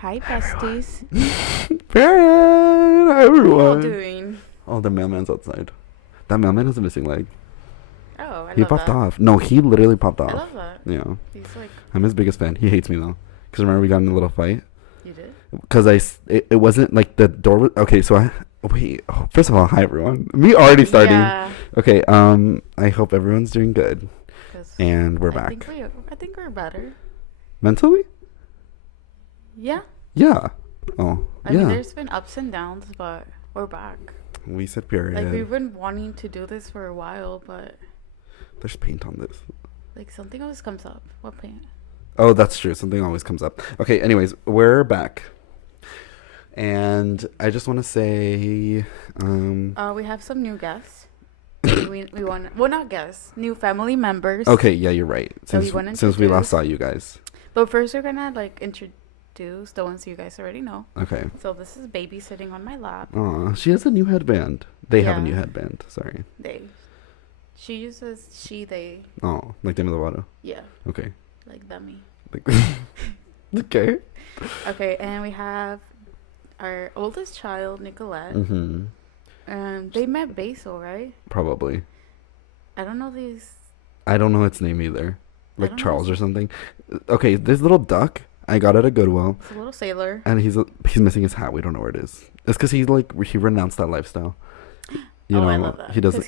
Hi, besties. Period. Hi, What are you all everyone. doing? Oh, the mailman's outside. That mailman has a missing leg. Oh, I He love popped that. off. No, he literally popped I off. love that. Yeah. He's like, I'm his biggest fan. He hates me, though. Because remember, we got in a little fight? you did? Because it wasn't like the door was. Okay, so I. Wait. Oh, first of all, hi, everyone. Me already starting. Yeah. Okay, I hope everyone's doing good. 'Cause And we're I back. think we're better. Mentally? Yeah. Yeah. Oh, I yeah. mean, there's been ups and downs, but we're back. We said period. Like, we've been wanting to do this for a while, but There's paint on this. like something always comes up. What paint? Oh, that's true. Something always comes up. Okay, anyways, we're back. And I just want to say, We have some new guests. we want, well, not guests, new family members. okay, yeah, you're right. So Since we wanna since we last introduce- saw you guys. But first, we're gonna like introduce the ones you guys already know. Okay. So this is baby sitting on my lap. Aw, she has a new headband. They have a Yeah. new headband. Sorry. She uses they. Oh, like Demi Lovato. Yeah, Okay. like dummy. Like, okay. Okay, and we have our oldest child, Nicolette. Mm-hmm. They met Basil, right? Probably. I don't know these. I don't know its name either. I Like don't know Charles or its- something. Okay, this little duck I got it at Goodwill, It's a little sailor. and he's missing his hat. We don't know where it is. It's because he renounced that lifestyle. You know, I love that. he doesn't.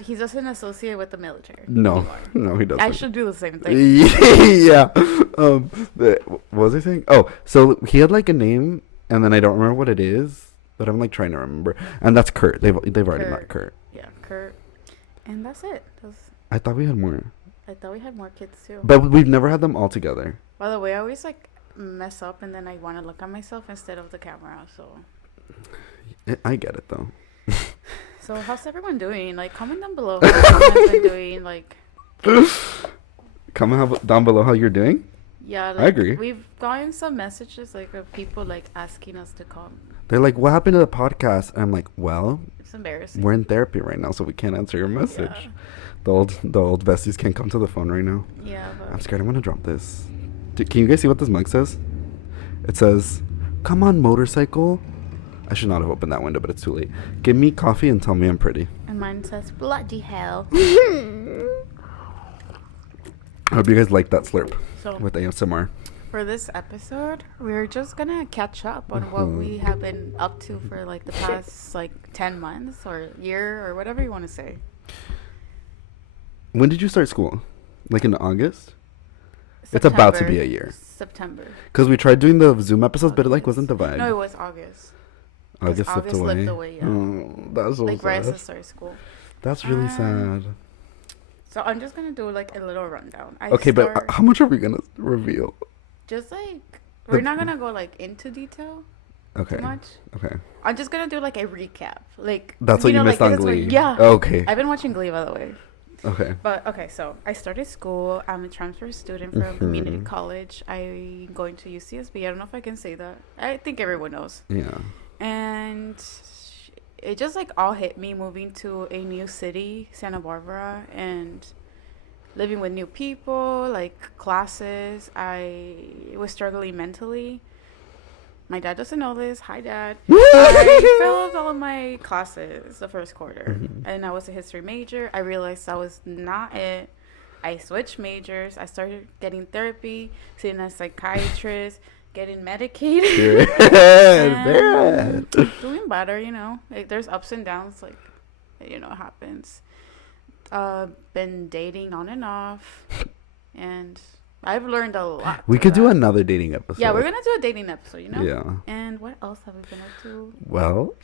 He doesn't associate with the military. No, anymore. no, he doesn't. I should do the same thing. Yeah. What was I saying? Oh, so he had like a name, and then I don't remember what it is, but I'm like trying to remember. And that's Kurt. They've already met Kurt. Yeah, Kurt. And that's it. I thought we had more, I thought we had more kids too. but we've never had them all together. By the way, I always like mess up and then I want to look at myself instead of the camera. I get it though. So how's everyone doing? Like, comment down below how everyone's been doing. Like, Comment down below how you're doing. yeah, like, I agree. We've gotten some messages like of people like asking us to come. They're like, "What happened to the podcast?" And I'm like, "Well, It's embarrassing. we're in therapy right now, so we can't answer your message. Yeah. The old besties can't come to the phone right now. Yeah, I'm but scared I'm gonna drop this. Can you guys see what this mug says? It says, "Come on, motorcycle." I should not have opened that window, but it's too late. Give me coffee and tell me I'm pretty. and mine says bloody hell. I hope you guys like that slurp So with ASMR. for this episode, we're just gonna catch up on what we have been up to for like the past like 10 months or year or whatever you want to say. When did you start school? Like in August? It's about to be September. a year. September. Because we tried doing the Zoom episodes, but it like August. wasn't the vibe. No, it was August. August slipped August away. slipped away, yeah. Oh, that's so Like right as I sad. started school. That's really sad. So I'm just gonna do like a little rundown. Okay, but how much are we gonna reveal? just like we're not gonna go like into detail Okay. too much. Okay. I'm just gonna do like a recap. Like That's what you know, missed like, on that's what- Glee. yeah. Okay. I've been watching Glee, by the way. Okay. But okay, so I started school. I'm a transfer student from community Mhm. college. I'm going to UCSB. I don't know if I can say that. I think everyone knows. Yeah. And it just like all hit me moving to a new city, Santa Barbara, and living with new people, like classes. I was struggling mentally. My dad doesn't know this. Hi, Dad. I failed all of my classes the first quarter, Mhm. and I was a history major. I realized that was not it. I switched majors. I started getting therapy, seeing a psychiatrist, getting medicated. Bad. Doing better, you know. Like, there's ups and downs, like, you know, it happens. Been dating on and off, and I've learned a lot. We through could do that. another dating episode. Yeah, we're gonna do a dating episode, you know. Yeah. And what else have we been up to? Well,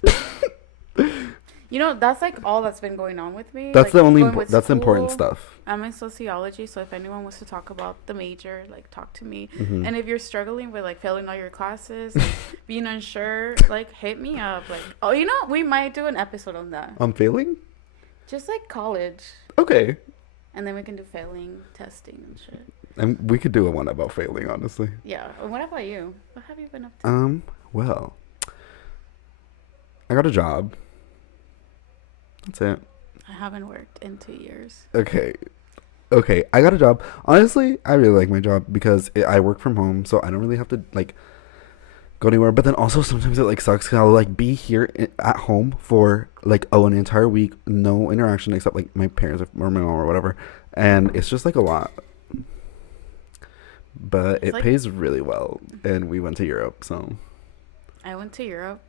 You know, that's like all that's been going on with me. that's like, the only going with that's important school. stuff. I'm in sociology, so if anyone wants to talk about the major, like talk to me. Mhm. And if you're struggling with like failing all your classes, like, being unsure, like hit me up. Like, oh, you know, we might do an episode on that. I'm failing? Just like college, Okay. and then we can do failing testing and shit. And we could do a one about failing, honestly. Yeah. And what about you? What have you been up to? Well, I got a job. That's it. I haven't worked in 2 years. Okay. I got a job. Honestly, I really like my job because I work from home, so I don't really have to, like, go anywhere. But then also sometimes it like sucks because I'll like be here at home for like an entire week, no interaction except like my parents or my mom or whatever, and it's just like a lot. But It's it like pays really well, and we went to Europe, so I went to Europe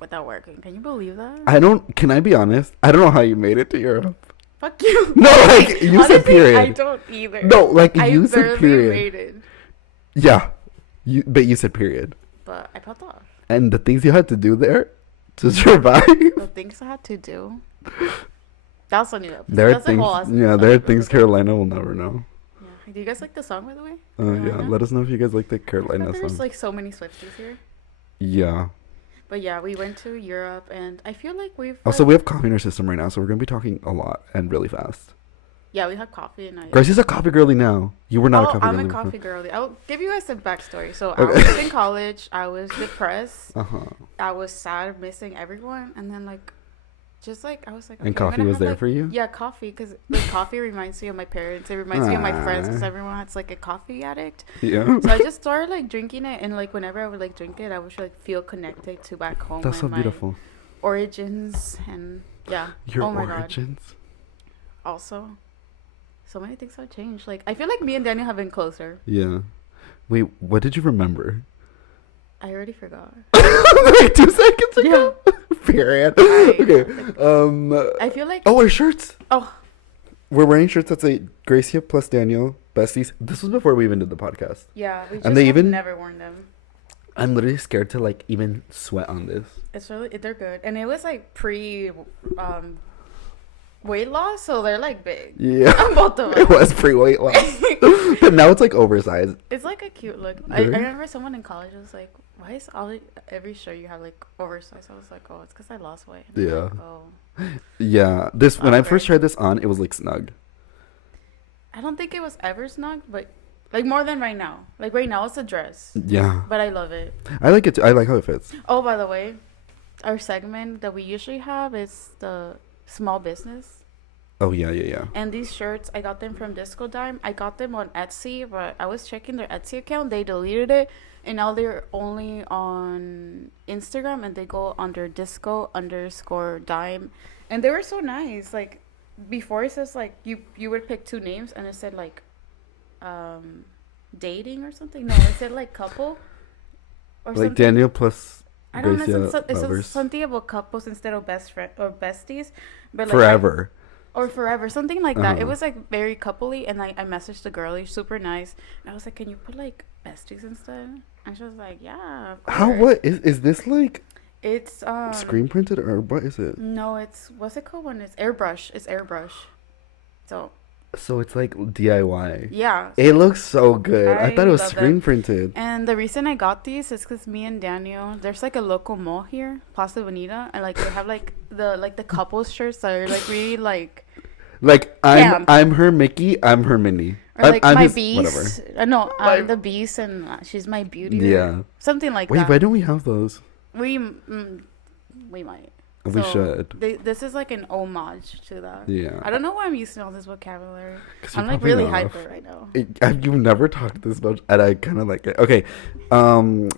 without working. Can you believe that? I don't. Can I be honest? I don't know how you made it to Europe. Fuck you. No, like you Honestly, said period. I don't either. No, like I you said barely period. made it, Yeah, but you said period. but I popped off. And the things you had to do there to survive. The things I had to do. That's a new episode. There are That's a things. whole ass Yeah, there are episode. things Carolina will never know. Yeah. Do you guys like the song, by the way? Yeah, Carolina? let us know if you guys like the I Carolina bet there's song. like so many Swifties here. Yeah. But yeah, we went to Europe, and I feel like we've. Also, like, we have coffee in our system right now, so we're gonna be talking a lot and really fast. Yeah, we had coffee, and I. Gracie's a coffee girly now. You were not a coffee I'm girly. a coffee girly. I'll give you guys some backstory. So I Okay. was in college. I was depressed. Uh-huh. I was sad, missing everyone, and then like, just like I was like. And okay, I'm coffee gonna was have, there like- for you? Yeah, coffee, because like coffee reminds me of my parents. It reminds me of my friends, because everyone has like a coffee addict. Yeah. So I just started like drinking it, and like whenever I would like drink it, I would like feel connected to back home. That's so and my beautiful. origins, and yeah. Your oh my origins? God. Also, so many things have changed. Like I feel like me and Daniel have been closer. Yeah. Wait, what did you remember? I already forgot. Like 2 seconds ago? Period. Okay. I feel like. Oh, our shirts. Oh, We're wearing shirts that say Gracia plus Daniel, besties. This was before we even did the podcast. yeah. We just And they have even- never worn them. I'm literally scared to like even sweat on this. It's really they're good, and it was like pre weight loss, so they're like big. Yeah. On both of It them. was pre-weight loss. But now it's like oversized. It's like a cute look. I Really? remember someone in college was like, "Why is every shirt you have like oversized?" I was like, "Oh, it's because I lost weight." And they're Yeah. like, oh, Yeah. This when I first Awkward. tried this on, it was like snug. I don't think it was ever snug, but like more than right now. Like right now, it's a dress, Yeah. but I love it. I like it too. I like how it fits. Oh, by the way, our segment that we usually have is the small business. Oh yeah, yeah, yeah. And these shirts, I got them from Disco Dime. I got them on Etsy, but I was checking their Etsy account. They deleted it, and now they're only on Instagram, and they go under disco_dime. And they were so nice. Like before, it says like you would pick 2 names, and it said like dating or something. No, it said like couple or Like something. Daniel plus I don't know. Gracia It says lovers. something about couples instead of best friend or besties, but like Forever. or forever, something like that. It Uh-huh. was like very coupley, and I messaged the girl, she's super nice, and I was like, "Can you put like besties instead?" And she was like, "Yeah." Of How? course." What is this like? It's Screen printed or what is it? No, it's what's it called when it's airbrush. It's airbrush. So So it's like DIY. yeah. It looks so good. I I thought it was love screen them. printed. And the reason I got these is because me and Daniel, there's like a local mall here, Plaza Bonita, and like they have like the couples shirts that are like really like. Like Camp. I'm her Mickey, I'm her Minnie. Or like I'm my his- beast. whatever. No, My- I'm the beast, and she's my beauty. Yeah. Something like Wait, that. why don't we have those? We might. We So, should. This is like an homage to that. Yeah. I don't know why I'm using all this vocabulary. 'Cause you're I'm like probably really not. hyper right now. You've never talked this much, and I kind of like it. Okay. Oh,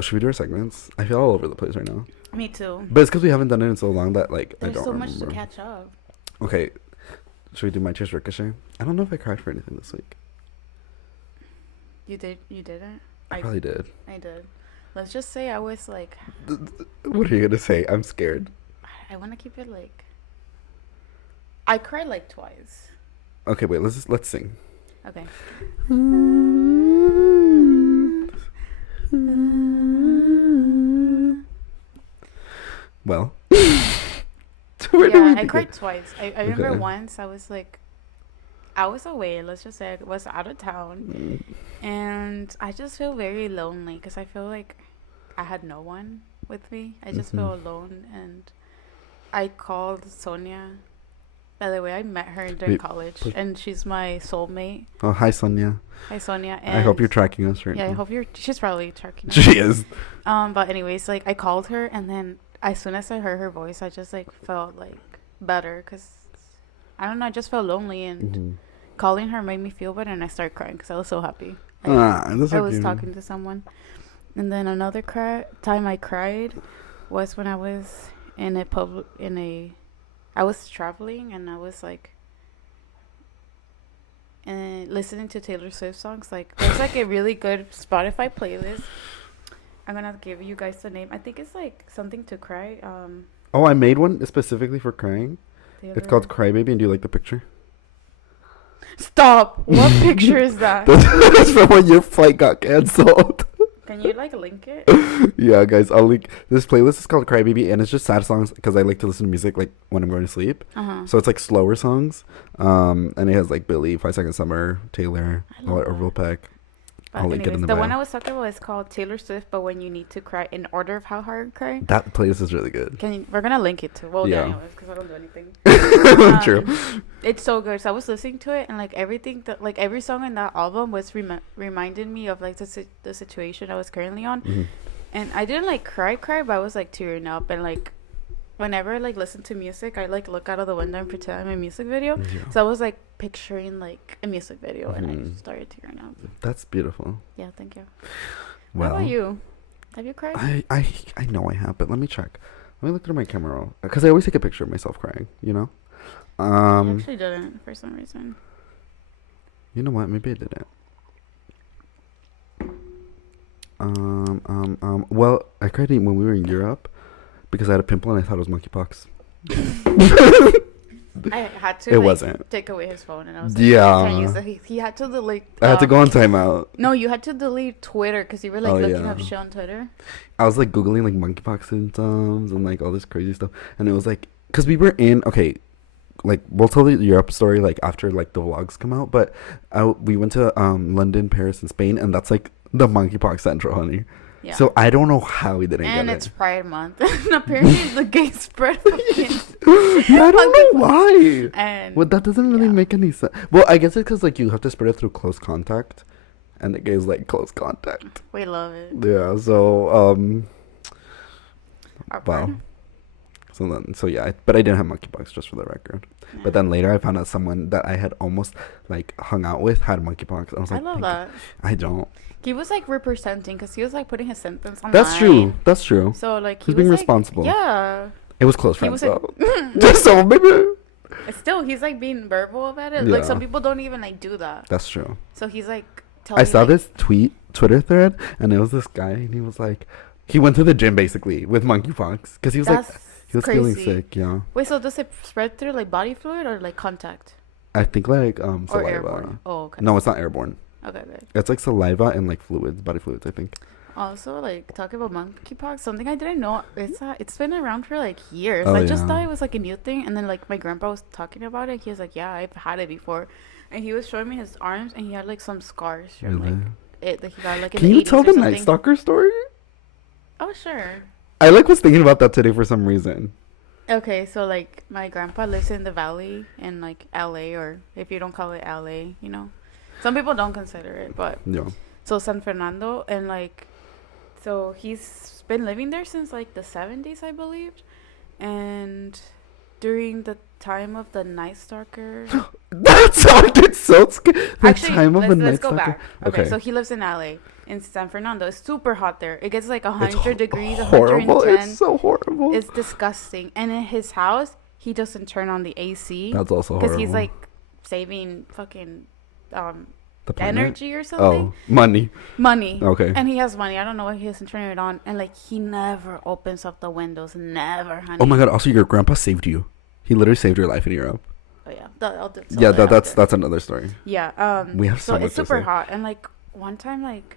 should we do our segments? I feel all over the place right now. Me too. But it's because we haven't done it in so long that like There's I don't so remember. much to catch up. Okay. Should we do my cheers ricochet? I don't know if I cried for anything this week. You didn't? I probably did. I did. Let's just say I was like, What are you gonna say? I'm scared. I want to keep it like. I cried like twice. Okay, wait. Let's sing. Okay. Well. Where do we Yeah, I begin? cried twice. I remember Okay. once I was like, I was away. Let's just say I was out of town, and I just feel very lonely because I feel like I had no one with me. I just feel alone, and I called Sonia. By the way, I met her during Wait, college, push- and she's my soulmate. Oh, hi, Sonia. Hi, Sonia. I hope and- you're tracking us right Yeah, I now. hope you're. She's probably tracking. us. She is. But anyways, like I called her, and then as soon as I heard her voice, I just like felt like better because I don't know. I just felt lonely, and Mhm. calling her made me feel better, and I started crying because I was so happy. That's I so was cute. talking to someone, And then another time I cried was when I was in a I was traveling and I was like listening to Taylor Swift songs. Like there's like a really good Spotify playlist. I'm gonna give you guys the name. I think it's like something to cry. Oh, I made one specifically for crying. Taylor. It's called Crybaby, and do you like the picture? Stop. What picture is that? That's from when your flight got canceled. Can you like link it? Yeah, guys, I'll link. This playlist is called Crybaby, and it's just sad songs because I like to listen to music like when I'm going to sleep. So it's like slower songs. And it has like Billy, 5 Second Summer, Taylor, Orville Peck. But I'll link it in anyways, the the one bio. I was talking about is called Taylor Swift, but when you need to cry in order of how hard you cry. That playlist is really good. We're gonna link it too. Well, Yeah. anyways, because I don't do anything. True. It's so good. So I was listening to it, and like everything that, like every song in that album was reminded me of like the situation I was currently on. Mhm. And I didn't like cry, but I was like tearing up. And like whenever I like listen to music, I like look out of the window and pretend I'm in a music video. Yeah. So I was like picturing like a music video, and I Mhm. just started tearing up. That's beautiful. Yeah, thank you. Well, How about you? Have you cried? I know I have, but let me check. Let me look through my camera roll because I always take a picture of myself crying. You know. I actually didn't for some reason. You know what? Maybe I didn't. Well, I cried when we were in Europe because I had a pimple and I thought it was monkeypox. I had to. It like, wasn't. Take away his phone, and I was like, Yeah. I can't use it. He had to delete. I had to go on timeout. No, you had to delete Twitter because you were like Oh, looking yeah. up shit on Twitter. I was like googling like monkeypox symptoms and like all this crazy stuff, and it was like because we were in like we'll tell the Europe story like after like the vlogs come out, but we went to London, Paris, and Spain, and that's like the monkeypox central, honey. Yeah. So I don't know how we didn't and get it's it. Pride Month, and apparently the gay spread fucking. Yeah, I don't know why. And Well, that doesn't really make any sense. Well, I guess it's because like you have to spread it through close contact, and the gays like close contact. we love it. Yeah. So Our wow. friend? So yeah, but I didn't have monkeypox, just for the record. Yeah. But then later I found out someone that I had almost like hung out with had monkeypox. I was like, I love "Thank that. you." I don't. He was like representing because he was like putting his symptoms online. That's true. That's true. So like He's being was, like, responsible. Yeah. It was close He friends was like, though. Just so maybe. Still, he's like being verbal about it. Like Yeah. some people don't even like do that. That's true. So he's like, I saw this Twitter thread, and it was this guy, and he was like, he went to the gym basically with monkeypox because he was like, he was feeling crazy. sick. Yeah. Wait, so does it spread through like body fluid or like contact I think like or saliva. airborne? Oh, okay. No, it's not airborne. Okay, good. It's like saliva and like fluids, body fluids, I think. Also, like talking about monkeypox, something I didn't know. It's been around for like years. Oh, I just yeah. thought it was like a new thing, and then like my grandpa was talking about it. He was like, "Yeah, I've had it before," and he was showing me his arms, and he had like some scars from Really? like it that he got like in Can the you 80s tell or the something. Night Stalker story? Oh, sure. I like was thinking about that today for some reason. Okay, so like my grandpa lives in the valley in like LA, or if you don't call it LA, you know. Some people don't consider it, but Yeah. so San Fernando, and like so he's been living there since like the 70s, I believe. And during the time of the Night Stalker, That sounded so scary. The actually, time of the let's Night go Stalker. back. Okay, so he lives in LA, in San Fernando. It's super hot there. It gets like It's 100 degrees, horrible. 110. It's so horrible. It's disgusting. And in his house, he doesn't turn on the AC That's also horrible. because he's like saving fucking the planet? energy or something. Oh, money. Money. Okay. And he has money. I don't know why he doesn't turn it on. And like he never opens up the windows. Never, honey. Oh my god! Also, your grandpa saved you. He literally saved your life in Europe. Oh yeah. I'll do Yeah, that that's after. that's another story. Yeah. We have so much it's to super say. hot. And like one time, like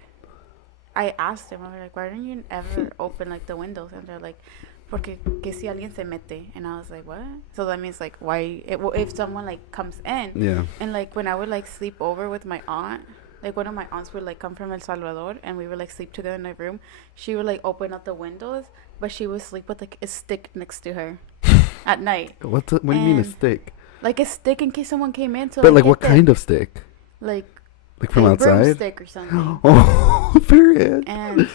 I asked him, I was like, why don't you ever open like the windows? And they're like, porque que si alguien se mete. And I was like, what? So that means like why if someone like comes in. Yeah. And like when I would like sleep over with my aunt, like one of my aunts would like come from El Salvador, and we would like sleep together in my room. She would like open up the windows, but she would sleep with like a stick next to her at night. What do you mean a And stick? Like a stick in case someone came in to But like get what them. kind of stick? Like From a outside? broomstick or something. Oh, period. And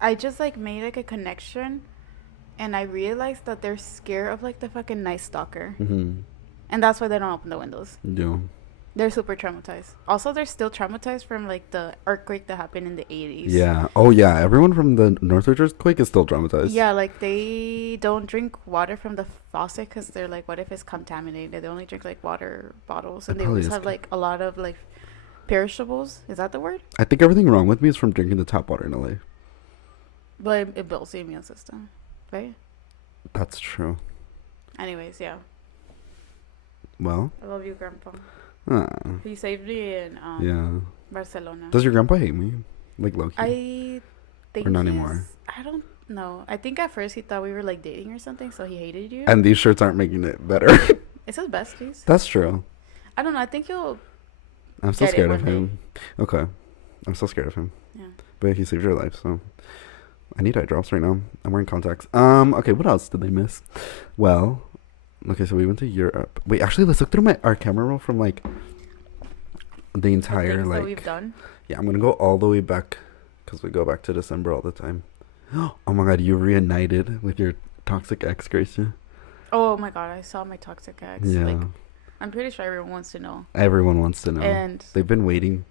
I just like made like a connection, and I realized that they're scared of like the fucking Night Stalker, Mm-hmm. and that's why they don't open the windows. Yeah. They're super traumatized. Also, they're still traumatized from like the earthquake that happened in the 80s. Yeah. Oh yeah. Everyone from the Northridge earthquake is still traumatized. Yeah, like they don't drink water from the faucet because they're like, what if it's contaminated? They only drink like water bottles, It and they probably always is. have like a lot of like perishables. Is that the word? I think everything wrong with me is from drinking the tap water in LA. But it builds the immune system, right? That's true. Anyways, yeah. Well. I love you, Grandpa. Ah, He saved me in yeah. Barcelona. Does your grandpa hate me? Like low key? I think Or not he's- anymore? I don't know. I think at first he thought we were like dating or something, so he hated you. And these shirts aren't making it better. It says besties. That's true. I don't know. I think you'll. I'm still Get it scared of one day. him. Okay. I'm still scared of him. Yeah. But he saved your life, so I need eye drops right now. I'm wearing contacts. Okay, what else did they miss? Well, okay, so we went to Europe. Wait, actually, let's look through our camera roll from like the entire Things that like. we've done. Yeah, I'm gonna go all the way back because we go back to December all the time. Oh my God, you reunited with your toxic ex, Gracia. Oh my god, I saw my toxic ex. Yeah, Like, I'm pretty sure everyone wants to know. everyone wants to know. And They've been waiting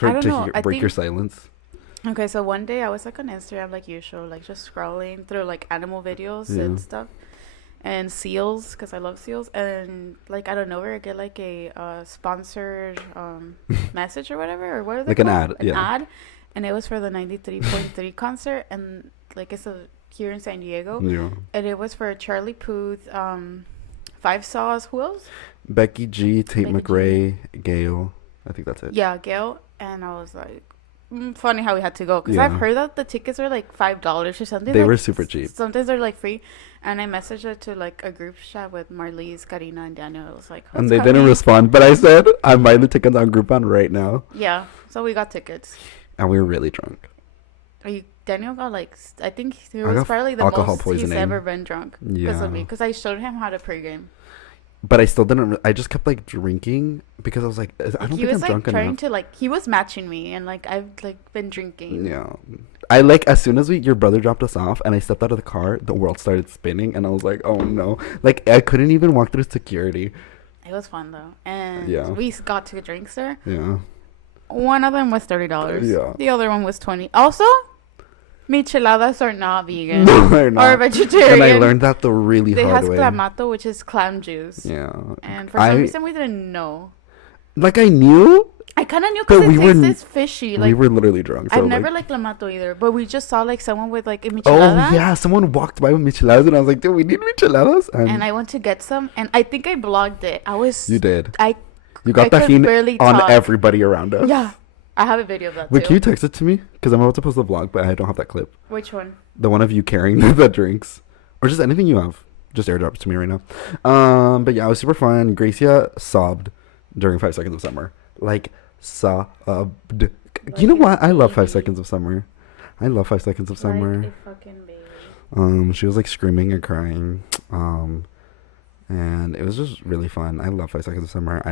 I don't know, I break your think- silence. okay, so one day I was like on Instagram, like usual, like just scrolling through like animal videos Yeah. and stuff, and seals, because I love seals, and like out of nowhere I get like a sponsored message or whatever, or what are they Like an called? ad, yeah. Ad, and it was for the 93.3 concert, and like it's here in San Diego, Yeah. and it was for Charlie Puth, Five Saws, who else? Becky G, Tate Becky G. McRae, Gail. I think that's it. Yeah, Gail, and I was like, funny how we had to go, because Yeah. I've heard that the tickets are like $5 or something. They like, were super cheap. Sometimes they're like free, and I messaged it to like a group chat with Marlise, Karina, and Daniel. It was like, And "Who's they didn't coming?" respond, but I said I'm buying the tickets on Groupon right now, Yeah, so we got tickets. and we were really drunk. Daniel got like, I think he I was got probably the alcohol most poisoning. he's ever been drunk because Yeah, of me, because I showed him how to pregame. but I still didn't. I just kept like drinking because I was like, I Like, don't he think was I'm like drunk trying enough. to like, he was matching me, and like I've like been drinking. Yeah, I like as soon as your brother dropped us off and I stepped out of the car, the world started spinning, and I was like, oh no, like I couldn't even walk through security. It was fun though, and Yeah. we got two drinks there. Yeah, One of them was $30. Yeah. The other one was 20. Also, micheladas are not vegan no, they're or not. vegetarian. And I learned that the really they hard has way. clamato, which is clam juice. Yeah, And for some reason we didn't know. like I knew, I kind of knew But because we were it n- tastes fishy. Like we were literally drunk. So I've never like, liked clamato either, but we just saw like someone with like a oh michelada. yeah, someone walked by with micheladas, and I was like, dude, we need micheladas. And I went to get some, and I think I blogged it. I was. You did. I You got I could tahini barely on talk. everybody around us. Yeah, I have a video of that Wait, too. can you text it to me? Because I'm about to post the vlog, but I don't have that clip. Which one? The one of you carrying the drinks, or just anything you have. Just airdrop it to me right now. But yeah, it was super fun. Gracia sobbed during 5 Seconds of Summer. Like sobbed. You know what? I love 5 baby. Seconds of Summer. I love 5 Seconds of Summer. Like a fucking baby. She was like screaming and crying. And it was just really fun. I love 5 Seconds of Summer.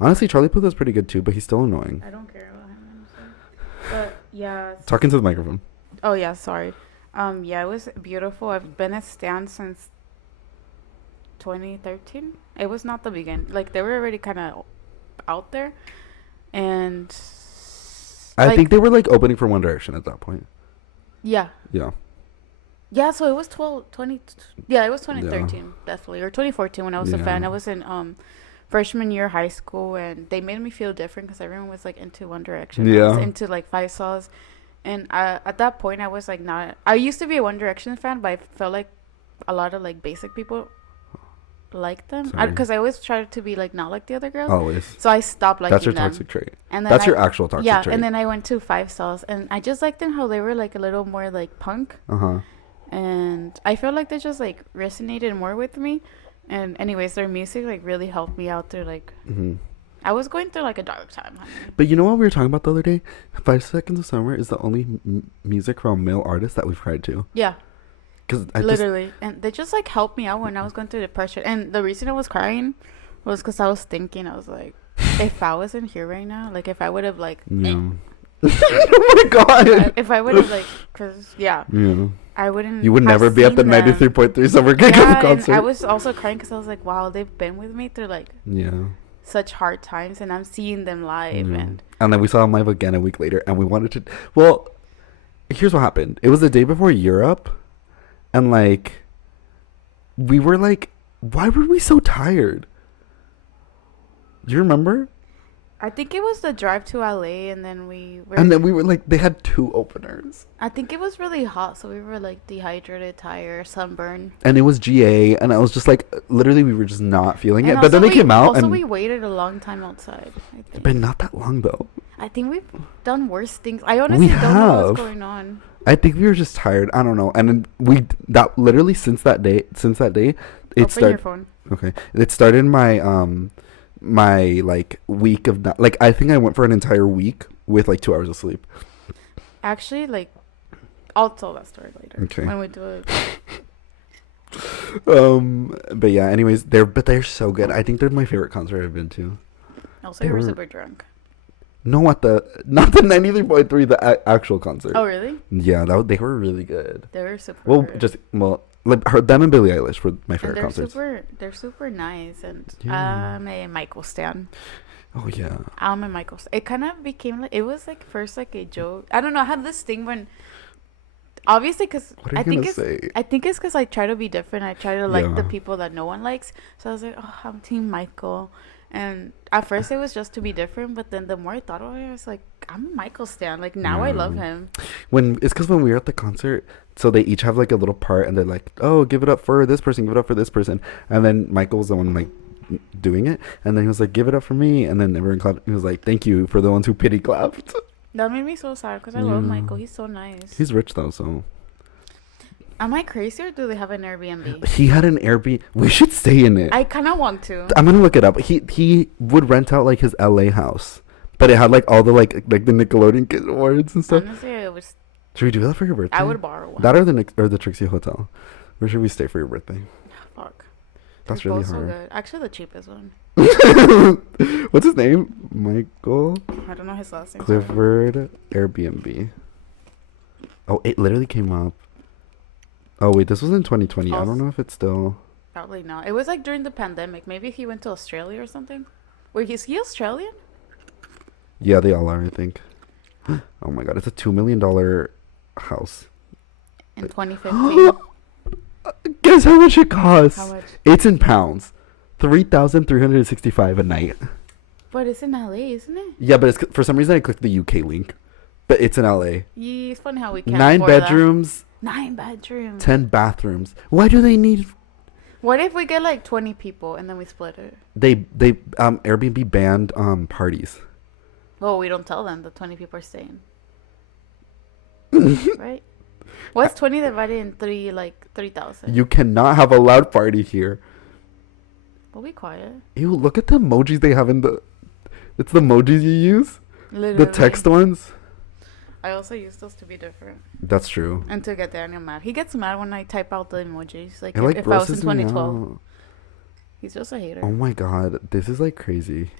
Honestly, Charlie Puth was pretty good too, but he's still annoying. I don't care about him, honestly. But yeah. Talking to the microphone. Oh yeah, sorry. Yeah, it was beautiful. I've been a stan since 2013. It was not the beginning. Like they were already kind of out there, and I like, think they were like opening for One Direction at that point. yeah. Yeah. Yeah, so it was 20 yeah, it was 2013 definitely, or 2014 when I was a fan. Yeah. I was in freshman year high school, and they made me feel different because everyone was like into One Direction. I was Yeah. into like Five Saws, and at that point I was like not. I used to be a One Direction fan, but I felt like a lot of like basic people liked them Sorry. because I always tried to be like not like the other girls. Always. So I stopped liking That's your them. toxic trait. And then That's your actual toxic yeah, trait. and then I went to Five Saws, and I just liked them how they were like a little more like punk. Uh-huh. And I feel like they just like resonated more with me. And anyways, their music like really helped me out through like Hmm. I was going through like a dark time, honey. But you know what we were talking about the other day? 5 Seconds of Summer is the only music from male artists that we've cried to. Yeah, Because I literally. And they just like helped me out when I was going through depression. And the reason I was crying was because I was thinking, I was like, if I wasn't here right now, like if I would have like No. Oh my god. if I would have like, because yeah, Yeah. I wouldn't. You would have never be at the seen them. 93.3 Summer Kick Yeah, and concert. I was also crying because I was like, wow, they've been with me through like Yeah. such hard times, and I'm seeing them live, Mm. and And then we saw him live again a week later, and we wanted to. Well, here's what happened. It was the day before Europe, and like, we were like, why were we so tired? Do you remember? I think it was the drive to LA, and then And then we were like, they had 2 openers. I think it was really hot, so we were like dehydrated, tired, sunburned. And it was GA, and I was just like, literally, we were just not feeling And it. But then they came out, also and we waited a long time outside. I think. but not that long though. I think we've done worse things. I honestly don't know what's going on. I think we were just tired. I don't know. And then that literally since that day, it Open started. your phone. Okay, it started my like week of not, like I think I went for an entire week with like 2 hours of sleep. Actually, like, I'll tell that story later. Okay. When we do it. But yeah. Anyways, they're so good. I think they're my favorite concert I've been to. Also, you were super drunk. No, not the 93.3, the actual concert. Oh, really? Yeah, they were really good. They were super Well, like them and Billie Eilish were my favorite concerts. They're super nice, and Yeah. I'm a Michael stan. Oh yeah. I'm a Michael stan. It kind of became like, it was like first like a joke. I don't know. I had this thing when, obviously, because What are you gonna say? I think it's because I try to be different. I try to like the Yeah. people that no one likes. So I was like, oh, I'm Team Michael. And at first it was just to be different, but then the more I thought about it, I was like, I'm a Michael stan. Like, now I love him. It's because when we were at the concert, so they each have like a little part, and they're like, "Oh, give it up for this person, give it up for this person," and then Michael was the one like doing it, and then he was like, "Give it up for me," and then everyone clapped. He was like, "Thank you for the ones who pity clapped." That made me so sad because I love Michael. He's so nice. He's rich though, so. Am I crazy, or do they have an Airbnb? He had an Airbnb. We should stay in it. I kind of want to. I'm gonna look it up. He would rent out like his LA house, but it had like all the like the Nickelodeon Kid Awards and stuff. Honestly, I was. Should we do that for your birthday? I would borrow one. That or the Trixie Hotel. Where should we stay for your birthday? Fuck. That's They're really both hard. So good. Actually, the cheapest one. What's his name? Michael I don't know his last name. Clifford Airbnb. Oh, it literally came up. Oh wait, this was in 2020. I don't know if it's still. Probably not. It was like during the pandemic. Maybe he went to Australia or something. Wait, is he Australian? Yeah, they all are, I think. Oh my god, it's a $2 million house. In 2015. Guess how much it costs? How much? It's in pounds. 3,365 a night. But it's in LA, isn't it? Yeah, but for some reason I clicked the UK link. But it's in LA. Yeah, it's funny how we can't 9 afford bedrooms. That. 9 bedrooms. 10 bathrooms. Why do they need? What if we get like 20 people and then we split it? They Airbnb banned parties. Well, we don't tell them the 20 people are staying. Right? What's 20 divided in 3, like 3,000? You cannot have a loud party here. We'll be quiet. Ew, look at the emojis they have in the. It's the emojis you use? Literally. The text ones? I also use those to be different. That's true. And to get Daniel mad. He gets mad when I type out the emojis. Like, It like if I was in grosses me 2012. out. He's just a hater. Oh my god, this is like crazy.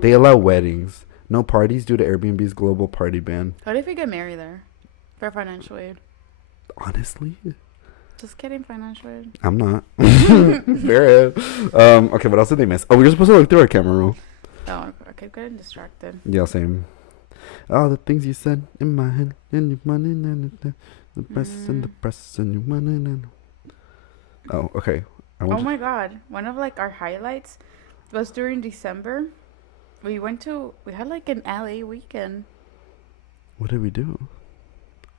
They allow weddings. No parties due to Airbnb's global party ban. What if we get married there? For financial aid. Honestly? Just kidding, financial aid. I'm not. Fair. Okay, what else did they miss? Oh, we were supposed to look through our camera roll. Oh, I keep getting distracted. Yeah, same. All the things you said in my head, and you money, and the press and the press, and you money. Oh, okay. Oh my god. One of like our highlights was during December. We had like an LA weekend. What did we do?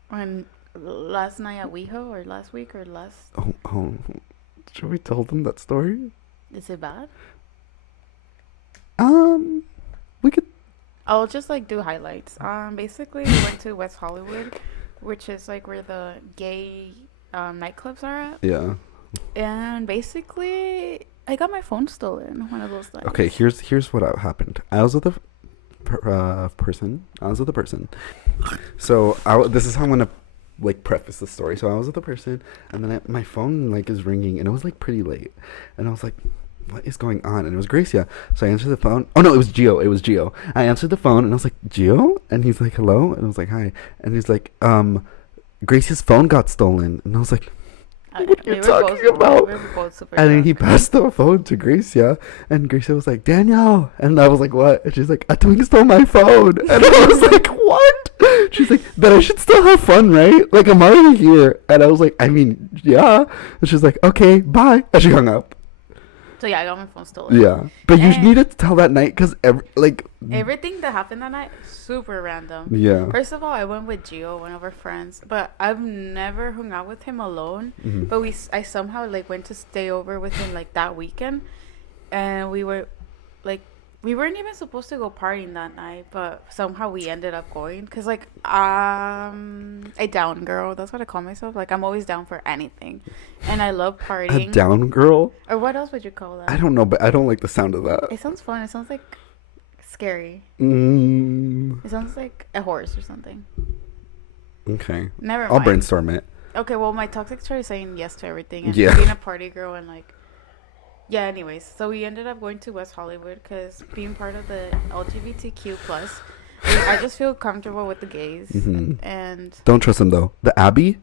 When last night at WeHo, or last week, or last. Oh. Should we tell them that story? Is it bad? We could. I'll just like do highlights. Basically we went to West Hollywood, which is like where the gay nightclubs are at. Yeah. And basically I got my phone stolen one of those nights. Okay, here's what happened. I was with a person. So this is how I'm gonna like preface the story. So I was with a person, and then my phone like is ringing, and it was like pretty late, and I was like, what is going on? And it was Grecia. So I answered the phone. Oh no, it was Gio. I answered the phone, and I was like, Gio? And he's like, hello? And I was like, hi. And he's like, Grecia's phone got stolen. And I was like, What are you talking about? We were both super And then he drunk. passed the phone to Gracia, and Gracia was like, Danielle. And I was like, what? And she's like, a twink stole my phone. And I was like, what? She's like, but I should still have fun, right? Like, I'm already here. And I was like, I mean, yeah. And she's like, okay, bye. And she hung up. So yeah, I got my phone stolen. Yeah. But you And- needed to tell that night because, Everything that happened that night, super random. yeah. First of all, I went with Gio, one of our friends, but I've never hung out with him alone. Mhm. But I somehow like went to stay over with him like that weekend, and we were like, we weren't even supposed to go partying that night, but somehow we ended up going. Cause like a down girl, that's what I call myself. Like I'm always down for anything, and I love A partying. down girl? Or what else would you call that? I don't know, but I don't like the sound of that. It sounds fun. It sounds like scary. Mm, It sounds like a horse or something. okay. Never I'll mind. brainstorm it. Okay, well, my toxic started saying yes to everything and Yeah. being a party girl and like, yeah. Anyways, so we ended up going to West Hollywood because being part of the LGBTQ plus, I just feel comfortable with the gays Mhm. and Don't trust him, though. The Abbey?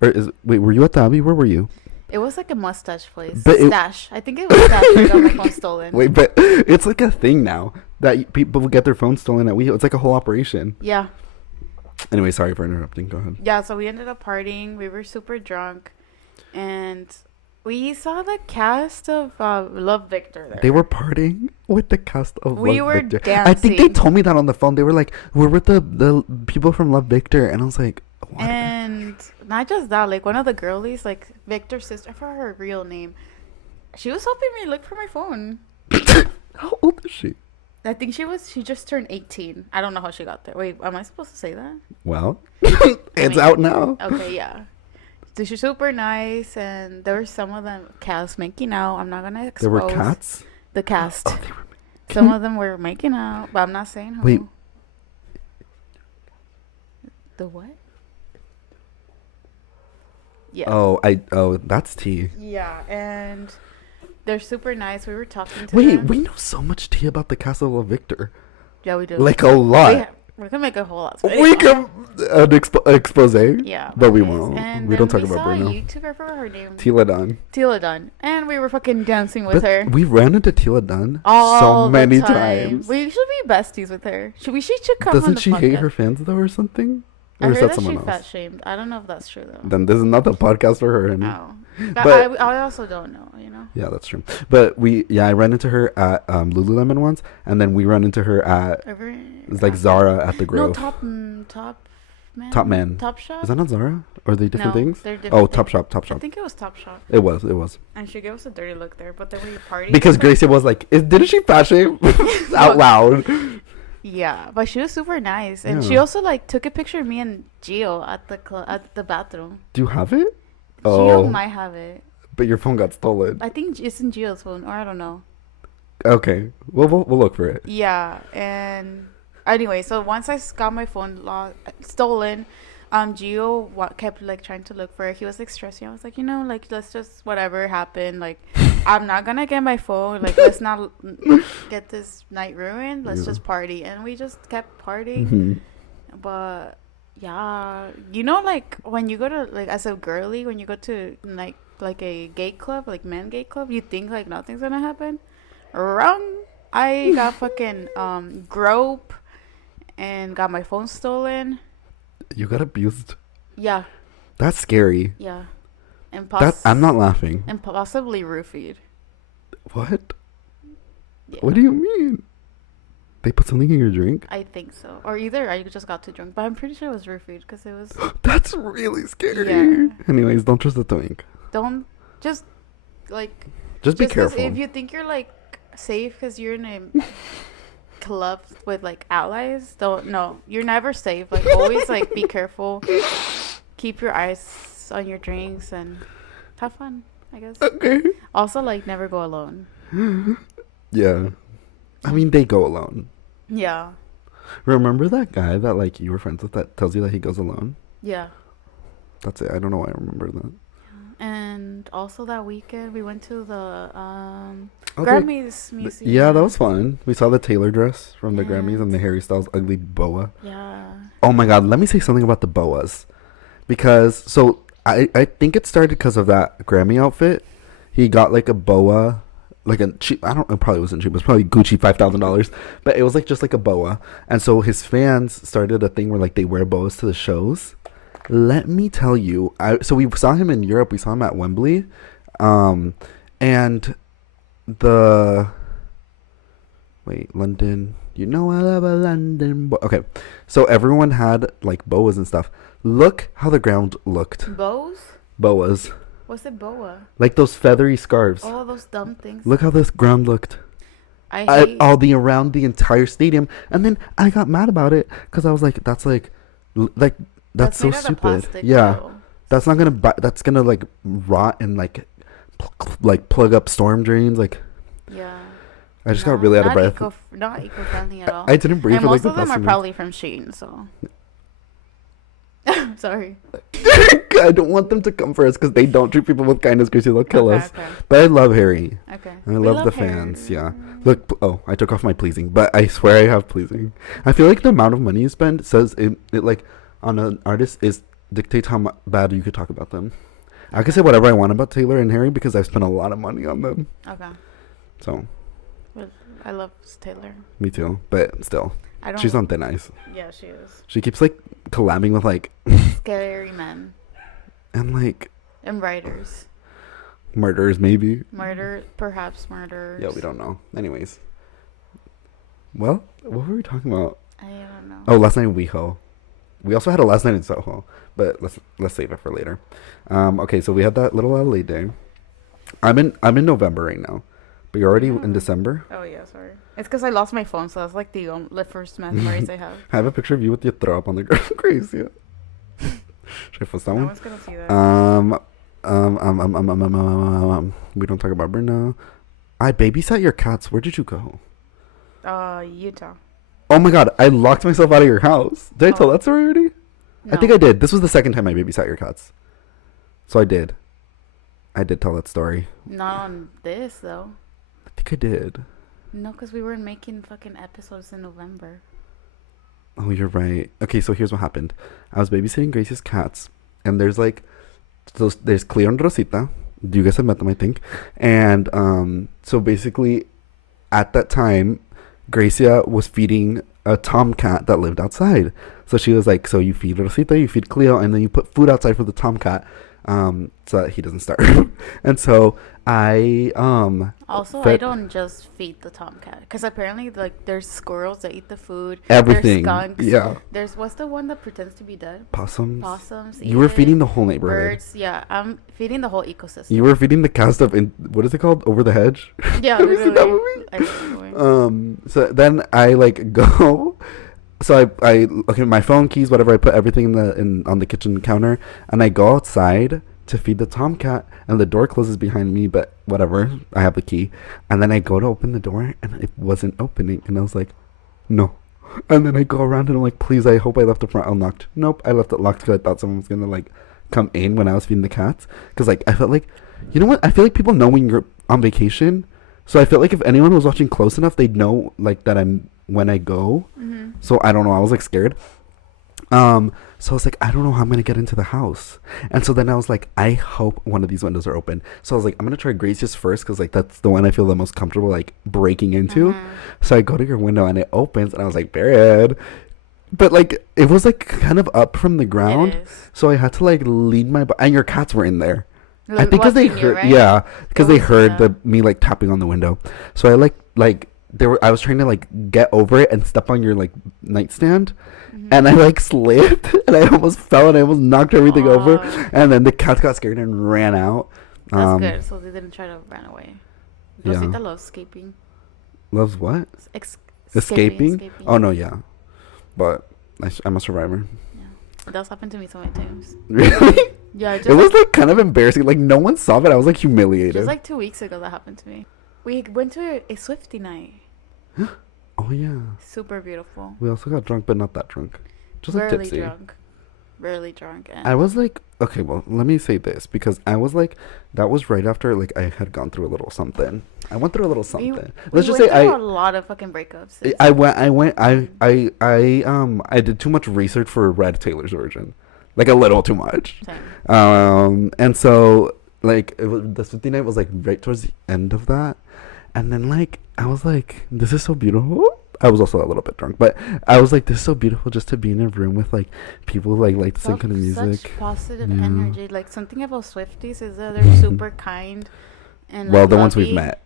Wait, were you at the Abbey? Where were you? it was like a mustache place. But Stash. I think it was Stash. I got my phone stolen. Wait, but it's like a thing now that people get their phones stolen at WeHo. It's like a whole operation. Yeah. Anyway, sorry for interrupting. Go ahead. Yeah, so we ended up partying. We were super drunk. And we saw the cast of Love Victor there. They were partying with the cast of We Love were Victor. I think they dancing. told me that on the phone. They were like, we're with the people from Love Victor. And I was like, what? And not just that, like one of the girlies, like Victor's sister, I forgot her real name. She was helping me look for my phone. How old is she? I think she just turned 18. I don't know how she got there. Wait, am I supposed to say that? Well, it's out now. Okay, yeah. So she's super nice, and there were some of them cast making out. I'm not gonna expose. There were cats? The cast. Oh, they were Some of them were making out, but I'm not saying who. Wait. The what? Yeah. Oh, that's tea. Yeah, and they're super nice. We were talking to Wait, them. we know so much tea about the Castle of Love Victor. Yeah, we do. Like a lot. We can make a whole lot. We can an expose. Yeah, But we anyways. won't. And We then don't talk about saw a Bruno. YouTuber for her name. Tila Dunn. Tila Dunn, and we were fucking dancing with But her we ran into Tila Dunn all so many the time. times. We should be besties with her. She should come. on Doesn't the she hate podcast. her fans though, or something? I Or is heard that that someone she else? fat shamed. I don't know if that's true though. Then this is not the podcast for her. Honey. No, But- I also don't know. You know. Yeah, that's true. But I ran into her at Lululemon once, and then we ran into her at it's like Zara at the Grove. No, top man. Top Man. Top shop. Is that not Zara? Or are they different No, things? they're different Oh, Top things. Shop, Top I Shop. think it was Top Shop, It was. and she gave us a dirty look there. But then we partied Because with her. Gracia was like, didn't she fat shame out loud? Yeah, but she was super nice, and Yeah. she also like took a picture of me and Gio at the bathroom. Do you have it? Gio Oh, might have it. but your phone got stolen. I think it's in Gio's phone, or I don't know. Okay, we'll look for it. Yeah, and anyway, so once I got my phone stolen, Gio kept like trying to look for it. He was like stressing. I was like, like let's just whatever happened. Like, I'm not gonna get my phone. Like, let's not get this night ruined. Let's Yeah. just party, and we just kept partying. Mhm. But yeah, like when you go to like as a girly, when you go to like a gay club, like men gay club, you think like nothing's gonna happen. Wrong. I got fucking grope and got my phone stolen. You got abused. Yeah, That's scary. yeah, and I'm not laughing. and possibly roofied. What? Yeah. What do you mean? They put something in your drink? I think so, or either I just got too drunk, but I'm pretty sure it was roofied because it was. That's really scary. Yeah. Anyways, don't trust the twink. Don't just like. Just be 'cause careful. If you think you're like safe because you're in a club with like allies, you're never safe. Like always, like be careful. Keep your eyes on your drinks and have fun, I guess. Okay. Also, like never go alone. Yeah. I mean, they go alone. Yeah, Remember that guy that like you were friends with that tells you that he goes alone? yeah. That's it. I don't know why I remember that. And also that weekend we went to the Oh, Grammys museum. Yeah, that was fun. We saw the Taylor dress from the Yeah. Grammys and the Harry Styles ugly boa. Yeah. Oh my god, let me say something about the boas. Because, so, I think it started because of that Grammy outfit. He got like a boa, like a cheap. I don't. It probably wasn't cheap. It was probably Gucci $5,000, but it was like just like a boa. And so his fans started a thing where like they wear boas to the shows. Let me tell you, so we saw him in Europe. We saw him at Wembley, and the wait, London. You know I love a London boy. Okay, so everyone had like boas and stuff. Look how the ground looked. Bows? Boas. What's a boa? Like those feathery scarves. Oh, those dumb things. Look how this ground looked. I hate. All the around the entire stadium, and then I got mad about it because I was like, "That's like that's so made out of stupid." plastic, Yeah, though. that's not gonna. That's gonna like rot and like plug up storm drains. Like Yeah. I just got really out of breath. Not eco-friendly at all. I didn't breathe And for like most the of them past are minute. probably from Shein, so. Sorry. I don't want them to come for us because they don't treat people with kindness, Gracie. They'll kill us. Okay. But I love Harry. Okay. I We love the Harry. fans. Yeah. Look. Oh, I took off my pleasing, but I swear I have pleasing. I feel like the amount of money you spend says it like on an artist is dictates how bad you could talk about them. I can say whatever I want about Taylor and Harry because I've spent a lot of money on them. Okay. So. But I love Taylor. Me too. But still, I don't. she's on thin ice. Yeah, she is. She keeps like collabing with like Scary men and like and writers. murderers maybe. Perhaps murderers. Yeah, we don't know. Anyways. Well, what were we talking about? I don't know. Oh, last night in WeHo. We also had a last night in Soho, but let's save it for later. Okay, so we had that little LA day. I'm in November right now, but you're already in December. Oh yeah, sorry. It's because I lost my phone, so that's like the first memories I have. I have a picture of you with your throw up on the ground. Crazy. Should I post that No one? one's gonna see that. We don't talk about Brenda. I babysat your cats. Where did you go? Utah. Oh my god, I locked myself out of your house. Did I tell that story already? No. I think I did. This was the second time I babysat your cats. So I did. I did tell that story. Not on this though. I think I did. No, because we were making fucking episodes in November. Oh, you're right. Okay, so here's what happened. I was babysitting Gracie's cats, and there's Cleo and Rosita. You guys have met them, I think. And so basically, at that time, Gracia was feeding a tomcat that lived outside. So she was like, so you feed Rosita, you feed Cleo, and then you put food outside for the tomcat so that he doesn't starve. And so I I don't just feed the tomcat because apparently like there's squirrels that eat the food. Everything. There's skunks. Yeah. There's what's the one that pretends to be dead? Possums. Eat You were it. feeding the whole neighborhood. Birds. Yeah, I'm feeding the whole ecosystem. You were feeding the cast of what is it called? Over the Hedge. Yeah, Have you seen that movie? I've seen the movie. So then I like go. So I okay, my phone, keys, whatever. I put everything on the kitchen counter, and I go outside to feed the tomcat, and the door closes behind me. But whatever, I have the key, and then I go to open the door, and it wasn't opening, and I was like, no. And then I go around, and I'm like, please, I hope I left the front unlocked. Nope, I left it locked because I thought someone was gonna like come in when I was feeding the cats. Because like I felt like, you know what? I feel like people know when you're on vacation. So I felt like if anyone was watching close enough, they'd know like that I'm when I go. Mm-hmm. So I don't know. I was like scared. So I was like, I don't know how I'm gonna get into the house. And so then I was like, I hope one of these windows are open. So I was like, I'm gonna try Gracie's first because like that's the one I feel the most comfortable like breaking into. So I go to your window and it opens, and I was like, Barrett. But like it was like kind of up from the ground, so I had to like lean my and your cats were in there. I think because they heard, right? yeah, because they heard yeah. me like tapping on the window. So I like I was trying to like get over it and step on your like nightstand, and I like slipped and I almost fell and I almost knocked everything over. And then the cats got scared and ran out. That's good. So they didn't try to run away. Rosita Yeah. loves escaping. Loves what? Escaping? Oh no, yeah, but I'm a survivor. Yeah. That's happened to me so many times. Really? Yeah, just It was like kind of embarrassing. Like no one saw it. I was like humiliated. just like 2 weeks ago that happened to me. We went to a Swiftie night. Oh yeah. Super beautiful. We also got drunk, but not that drunk. Just like Rarely tipsy. drunk. Rarely drunk. And I was like, okay, well, let me say this because I was like, that was right after like I had gone through a little something. I went through a little something. Let's just say a lot of fucking breakups. I did too much research for Red Taylor's version. like a little too much. Same. And so like the Swifty night was like right towards the end of that, and then like I was like, this is so beautiful. I was also a little bit drunk, but I was like, this is so beautiful just to be in a room with like people who like the same kind of music. Such positive energy. Like something about Swifties is that they're super kind and Well, like, the ones lovey. we've met.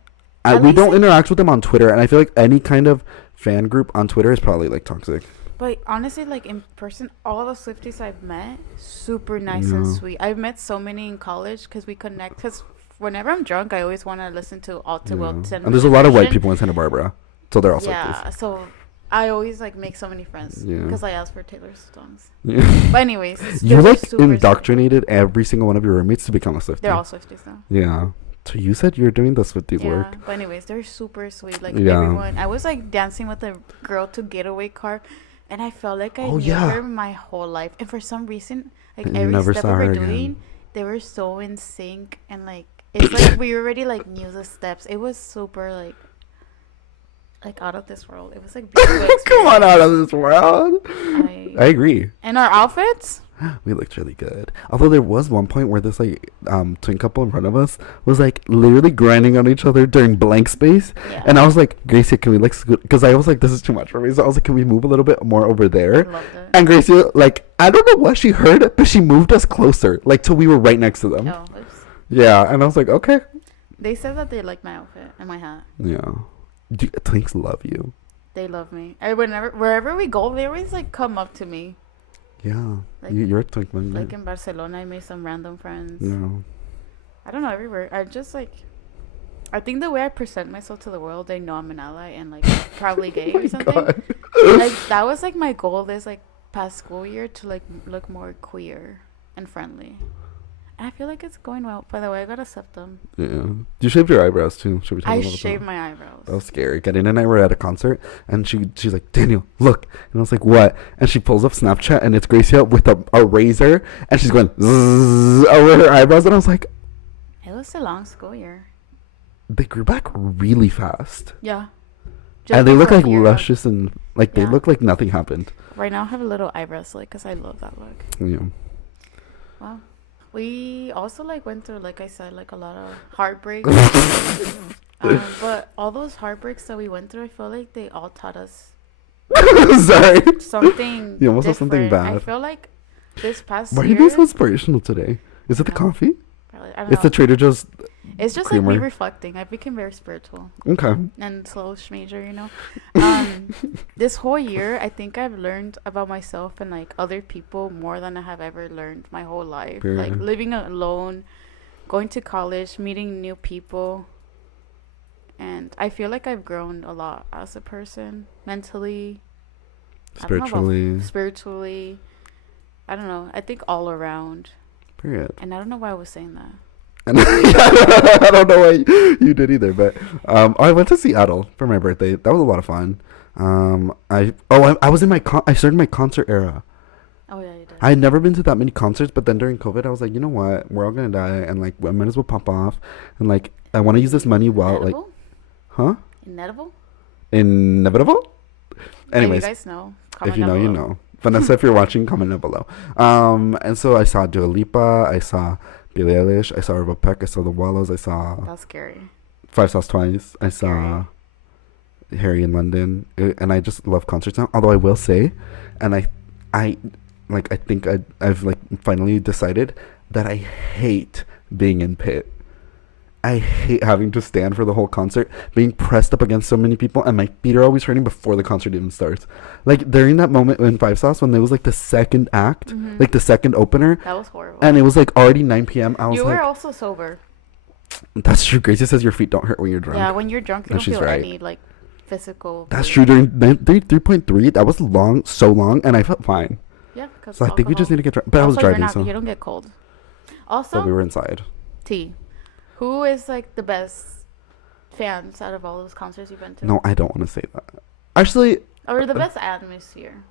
At We least, don't like, interact with them on Twitter, and I feel like any kind of fan group on Twitter is probably like toxic. But honestly, like in person, all the Swifties I've met, super nice and sweet. I've met so many in college because we connect. Because whenever I'm drunk, I always want to listen to All Too Well. And there's a lot of white people in Santa Barbara, so they're also yeah. So I always like make so many friends because I ask for Taylor's songs. Yeah. But anyways, You like indoctrinated every single one of your roommates to become a Swiftie. They're all Swifties now. Yeah. So you said you're doing the Swifties work. But anyways, they're super sweet. Like everyone, I was like dancing with a girl to Getaway Car, and I felt like I knew her my whole life. And for some reason, like every step we were doing, they were so in sync, and like it's like we already like knew the steps. It was super like out of this world. It was like beautiful. Come on, out of this world. I agree. And our outfits. We looked really good. Although there was one point where this like twin couple in front of us was like literally grinding on each other during blank space, and I was like, Gracie, can we like because I was like, this is too much for me. So I was like, can we move a little bit more over there? And Gracie, like, I don't know what she heard, but she moved us closer, like till we were right next to them. Oh, oops. Yeah, and I was like, okay. They said that they liked my outfit and my hat. Yeah, twinks love you. They love me. Wherever we go, they always like come up to me. Yeah, like, you're a twink man. Like in Barcelona, I made some random friends. Yeah. I don't know, everywhere. I just like, I think the way I present myself to the world, they know I'm an ally and like probably gay or something. Like that was like my goal this like past school year to like look more queer and friendly. And I feel like it's going well. By the way, I got a septum. Yeah. You shaved your eyebrows too. Should we talk I about shaved my eyebrows. That was scary. Karina and I were at a concert, and she's like, Daniel, look. And I was like, what? And she pulls up Snapchat, and it's Gracia with a razor, and she's going zzz over her eyebrows. And I was like, it was a long school year. They grew back really fast. Yeah. And they look like luscious and like they look like nothing happened. Right now I have a little eyebrow slick because I love that look. Yeah. Wow. We also like went through, like I said, like a lot of heartbreaks. But all those heartbreaks that we went through, I feel like they all taught us Sorry. something. You almost said something bad. I feel like this past year. Why are year. you being so inspirational today? Is it the coffee? Probably, I don't it's know. the Trader Joe's. It's just creamer. like me reflecting. I became very spiritual. Okay. And slow schmajor, you know. This whole year, I think I've learned about myself and like other people more than I have ever learned my whole life. Yeah. Like living alone, going to college, meeting new people. And I feel like I've grown a lot as a person, mentally, spiritually. I don't know. I think all around. Period. And I don't know why I was saying that. I don't know why you did either, but I went to Seattle for my birthday. That was a lot of fun. I was in I started my concert era. Oh yeah, you did. I had never been to that many concerts, but then during COVID, I was like, you know what? We're all gonna die, and like, I might as well pop off, and like, I want to use this money while Inedible? like, huh? Inevitable? Anyways, you guys know. If you know, you know. Vanessa, if you're watching, comment down below. And so I saw Dua Lipa, I saw Billie Eilish, I saw Riva Peck, I saw The Wallows, I saw That's scary. Five Sauce Twice, I saw Harry in London, and I just love concerts now. Although I will say, and I think I've like finally decided that I hate being in pit. I hate having to stand for the whole concert, being pressed up against so many people, and my feet are always hurting before the concert even starts. Like during that moment in Five Sauce, when there was like the second act, like the second opener, that was horrible. and it was like already 9 p.m. I was you like, were also sober. That's true. Gracie says your feet don't hurt when you're drunk. Yeah, when you're drunk, you don't feel any like physical. That's true. During 3.3, that was long, so long, and I felt fine. Yeah, because so I think we just need to get drunk. But also, I was driving, so you don't get cold. Also, but we were inside. Who is like the best fans out of all those concerts you've been to? No, I don't want to say that. Actually, or the best atmosphere.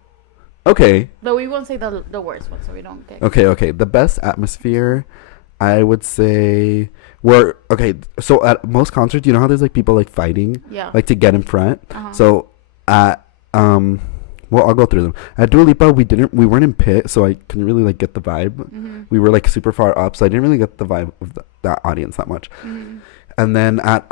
Okay. Though we won't say the worst one, so we don't get. Okay. The best atmosphere, I would say, so at most concerts, you know how there's like people like fighting, like to get in front. So at Well, I'll go through them. At Dua Lipa, we weren't in pit, so I couldn't really like get the vibe. Mm-hmm. We were like super far up, so I didn't really get the vibe of that audience that much. Mm-hmm. And then at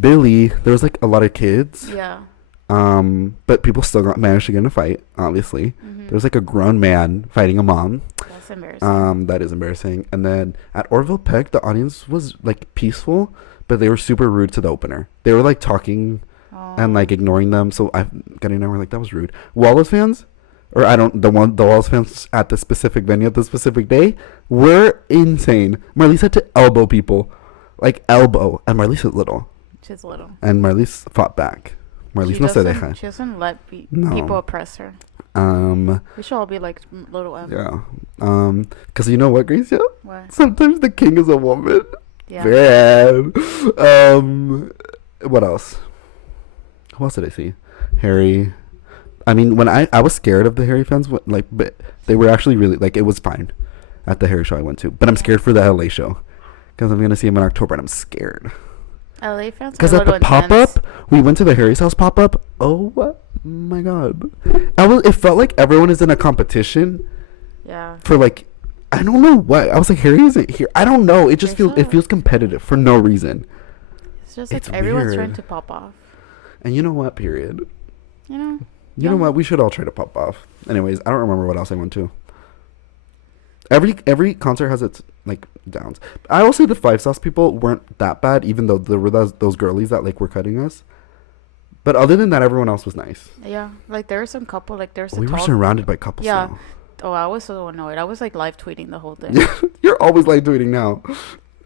Billy, there was like a lot of kids. Yeah. But people still managed to get in a fight. Obviously, Mm-hmm. there was like a grown man fighting a mom. That's embarrassing. That is embarrassing. And then at Orville Peck, the audience was like peaceful, but they were super rude to the opener. They were like talking and like ignoring them. So Karina and I were like, that was rude. Wallace fans, or the Wallace fans at the specific venue at the specific day were insane. Marlise had to elbow people, like elbow, and Marlise is little. She's little. And Marlise fought back. Marlise no se deja. She doesn't let No. people oppress her. We should all be like little M. Yeah. Because you know what, Grecia? What? Sometimes the king is a woman. Yeah. Man. What else? Who else did I see? Harry. I mean, when I was scared of the Harry fans, like, but they were actually really, like, it was fine at the Harry show I went to. But I'm scared for the LA show because I'm going to see him in October and I'm scared. LA fans. Because at the pop up, we went to the Harry's house pop up. Oh my god! It felt like everyone is in a competition. Yeah. For like, I don't know what. I was like, Harry isn't here. I don't know. It just feels competitive for no reason. It's just like everyone's trying to pop off. And you know what? Period. You know. You know what? We should all try to pop off. Anyways, I don't remember what else I went to. Every concert has its like downs. I will say the Five Sauce people weren't that bad, even though there were those girlies that like were cutting us. But other than that, everyone else was nice. Yeah, like there were some couple, like there's. We were surrounded by couples. Yeah. Now. Oh, I was so annoyed. I was like live tweeting the whole thing. You're always live tweeting now.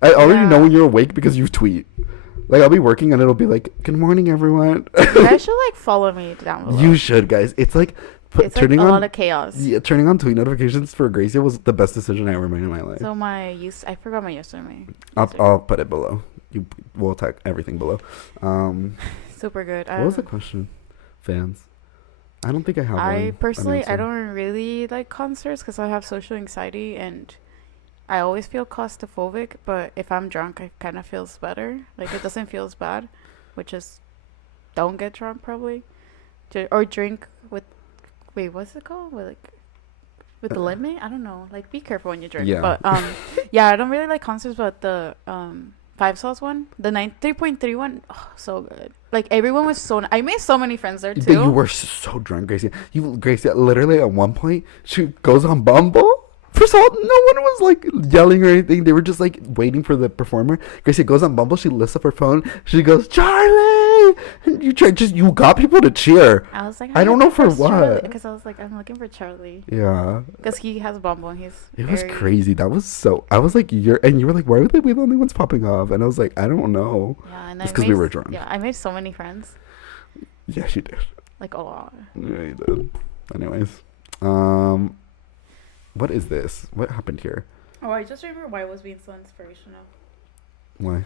I already know when you're awake because you tweet. Like I'll be working and it'll be like, "Good morning, everyone." You guys should like follow me down below. You should, guys. It's like turning like a on lot of chaos. Yeah, turning on tweet notifications for Gracia was the best decision I ever made in my life. So I forgot my username. I'll put it below. We'll tag everything below. Super good. What was the question? Fans. I don't think I have one. Personally, I don't really like concerts because I have social anxiety and I always feel claustrophobic. But if I'm drunk, it kind of feels better. Like it doesn't feel as bad, which is don't get drunk probably, or drink with. Wait, what's it called? With the limit? I don't know. Like, be careful when you drink. Yeah. But yeah, I don't really like concerts. But the 5 Sauce one, the 3.3 one, oh, so good. Like everyone was so. I made so many friends there too. But you were so drunk, Gracie. Gracie, literally at one point, she goes on Bumble. First of all, no one was like yelling or anything. They were just like waiting for the performer. Gracie goes on Bumble. She lifts up her phone. She goes, "Charlie!" And you got people to cheer. I was like, I don't know for what. Because I was like, I'm looking for Charlie. Yeah. Because he has Bumble and It was crazy. That was so. I was like, you were like, why were we the only ones popping off? And I was like, I don't know. Yeah, and it's because we were drunk. Yeah, I made so many friends. Yeah, she did. Like a lot. Yeah, you did. Anyways, what is this? What happened here? Oh, I just remember why I was being so inspirational. Why?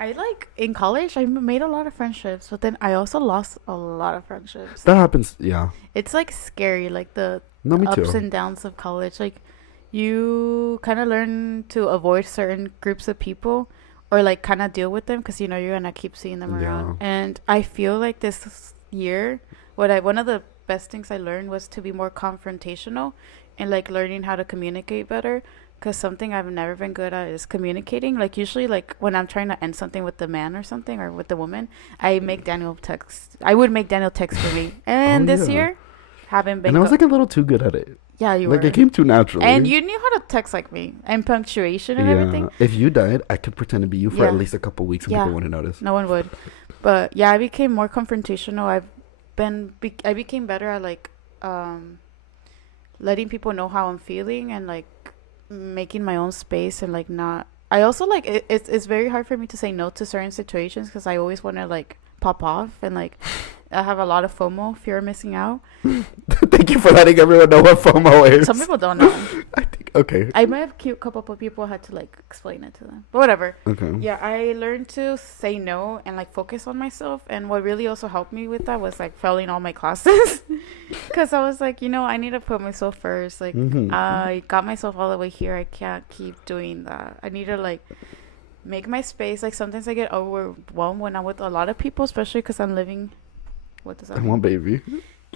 I in college I made a lot of friendships, but then I also lost a lot of friendships. That happens, yeah. It's like scary, like the me ups too. and downs of college. Like you kind of learn to avoid certain groups of people or like kind of deal with them because you know you're gonna keep seeing them around. And I feel like this year, one of the best things I learned was to be more confrontational and like learning how to communicate better. Because something I've never been good at is communicating. Like usually, like when I'm trying to end something with the man or something or with the woman, I would make Daniel text for me. And this year, haven't been. And I was like a little too good at it. Yeah, you were. Like it came too naturally. And you knew how to text like me and punctuation and everything. If you died, I could pretend to be you for at least a couple weeks and people wouldn't notice. No one would. But yeah, I became more confrontational. I became better at like letting people know how I'm feeling and like making my own space and like not. I also like it's very hard for me to say no to certain situations because I always want to like pop off and like I have a lot of FOMO, fear of missing out. Thank you for letting everyone know what FOMO is. Some people don't know. I think okay. I might have a couple of people had to like explain it to them, but whatever. Okay. Yeah, I learned to say no and like focus on myself, and what really also helped me with that was like failing all my classes, because I was like, I need to put myself first. Like I got myself all the way here. I can't keep doing that. I need to like make my space. Like sometimes I get overwhelmed when I'm with a lot of people, especially because I'm living What does that I mean? want baby.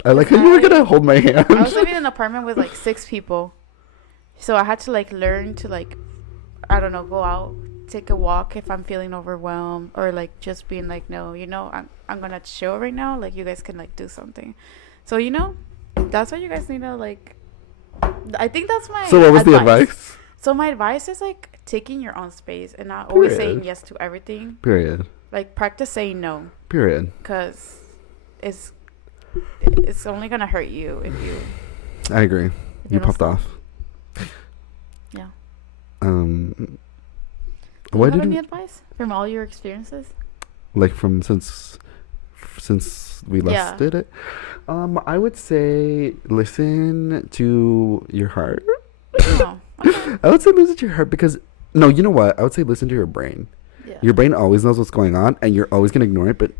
I like how you were gonna hold my hand. I was living in an apartment with like 6 people, so I had to like learn to like, I don't know, go out, take a walk if I'm feeling overwhelmed, or like just being like, no, I'm gonna chill right now. Like you guys can like do something. So that's what you guys need to like. I think that's my. So what was the advice? So my advice is like taking your own space and not always saying yes to everything. Period. Like practice saying no. Period. Because it's only gonna hurt you if you. I agree. You popped off. Yeah. Do you have any advice from all your experiences? Like from since we last did it? I would say listen to your heart. Oh, okay. I would say listen to your heart because no, you know what? I would say listen to your brain. Yeah. Your brain always knows what's going on, and you're always gonna ignore it. But